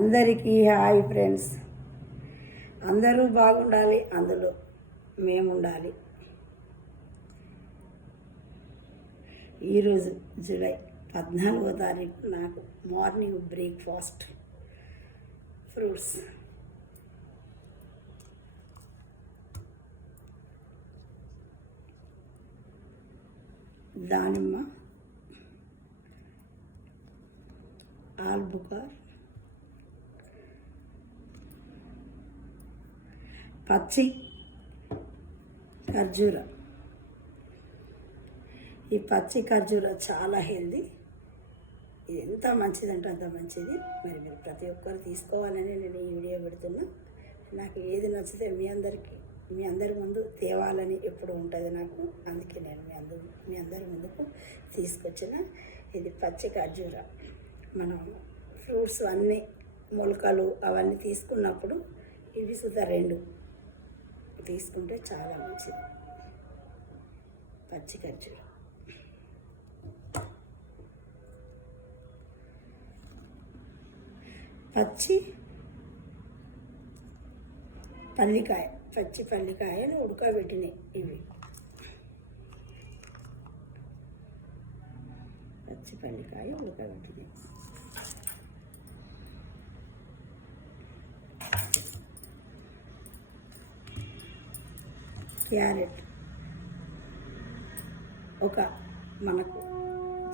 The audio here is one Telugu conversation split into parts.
అందరికీ హాయ్ ఫ్రెండ్స్. అందరూ బాగుండాలి, అందులో మేము ఉండాలి. ఈరోజు జూలై 14వ తారీఖు నాకు మార్నింగ్ బ్రేక్ఫాస్ట్ ఫ్రూట్స్. దానిమ్మ, ఆల్బుకార్, పచ్చి ఖర్జూర. ఈ పచ్చి ఖర్జూర చాలా హెల్దీ. ఇది ఎంత మంచిదంటే అంత మంచిది. మరి మీరు ప్రతి ఒక్కరు తీసుకోవాలని నేను ఈ వీడియో పెడుతున్నా. నాకు ఏది నచ్చితే మీ అందరి ముందు తేవాలని ఎప్పుడు ఉంటుంది నాకు. అందుకే నేను మీ అందరి ముందుకు తీసుకొచ్చిన ఇది పచ్చి ఖర్జూర. మనం ఫ్రూట్స్ అన్నీ మొలకలు అవన్నీ తీసుకున్నప్పుడు ఇవి సుధా 2 తీసుకుంటే చాలా మంచిది. పచ్చి ఖర్జూర, పచ్చి పల్లికాయ, పచ్చి పల్లికాయలు ఉడకబెట్టినాయి. ఇవి పచ్చి పల్లికాయ ఉడకబెట్టినాయి. క్యారెట్ ఒక మనకు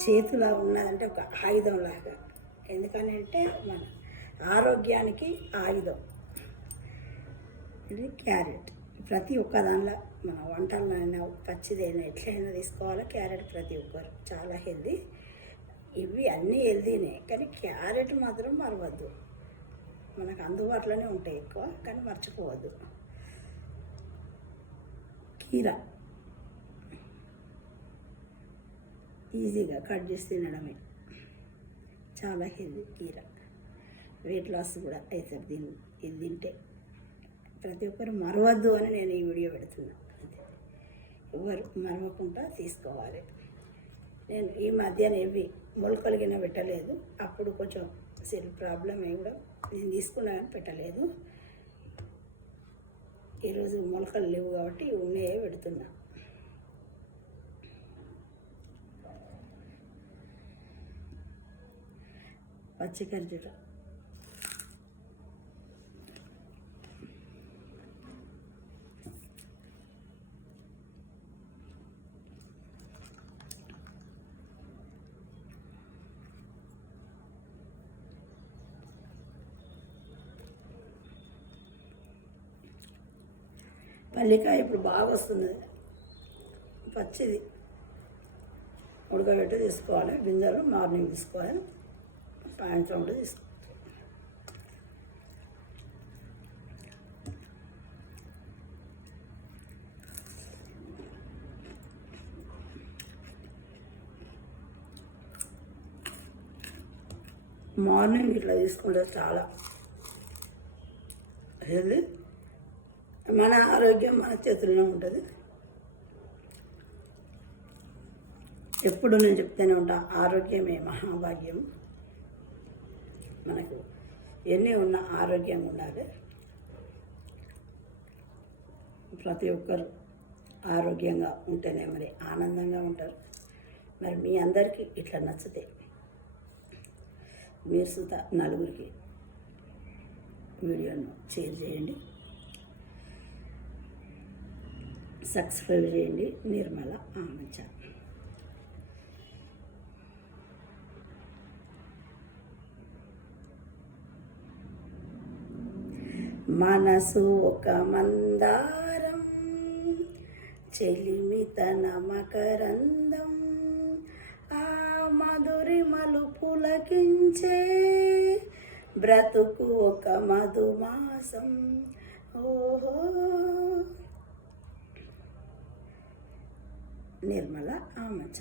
చేతిలో ఉన్నదంటే ఒక ఆయుధంలాగా. ఎందుకనంటే మన ఆరోగ్యానికి ఆయుధం ఇది క్యారెట్. ప్రతి ఒక్క దానిలో మన వంటలైనా పచ్చిదైనా ఎట్లయినా తీసుకోవాలి. క్యారెట్ ప్రతి ఒక్కరు చాలా హెల్దీ. ఇవి అన్నీ హెల్దీనే, కానీ క్యారెట్ మాత్రం మరవద్దు. మనకు అందుబాటులోనే ఉంటాయి ఎక్కువ, కానీ మర్చిపోవద్దు. కీర ఈజీగా కట్ చేసి తినడమే, చాలా హెల్దీ. కీర వెయిట్ లాస్ కూడా అవుతుంది ఇది తింటే. ప్రతి ఒక్కరు మరవద్దు అని నేను ఈ వీడియో పెడుతున్నా. ఎవరు మరవకుండా తీసుకోవాలి. నేను ఈ మధ్యన ఏవి మొలకలిగిన పెట్టలేదు. అప్పుడు కొంచెం సెల్ ప్రాబ్లం అయి కూడా నేను తీసుకున్నా కానీ పెట్టలేదు. ఈరోజు మొలకలు లేవు కాబట్టి ఉన్నాయే పెడుతున్నా. పచ్చి ఖర్జూర, పల్లికాయ ఇప్పుడు బాగా వస్తుంది. పచ్చిది ఉడకబెట్టి తీసుకోవాలి. గింజలు మార్నింగ్ తీసుకోవాలి, సాయంత్రం కూడా తీసుకోవాలి. మార్నింగ్ ఇట్లా తీసుకుంటే చాలా హెల్దీ. మన ఆరోగ్యం మన చేతుల్లో ఉంటుంది. ఎప్పుడు నేను చెప్తూనే ఉంటా, ఆరోగ్యమే మహాభాగ్యం. మనకు ఎన్ని ఉన్నా ఆరోగ్యంగా ఉండాలి. ప్రతి ఒక్కరు ఆరోగ్యంగా ఉంటేనే మరి ఆనందంగా ఉంటారు. మరి మీ అందరికీ ఇట్లా నచ్చితే మీరు సుత నలుగురికి వీడియోను షేర్ చేయండి, సబ్స్క్రైబ్ చేయండి. నిర్మల ఆమంచ. మనసు ఒక మందారం, చెలిమి తన మకరందం, ఆ మధురిమలు పులకించే బ్రతుకు ఒక మధుమాసం. ఓహో, నిర్మల ఆమంచ.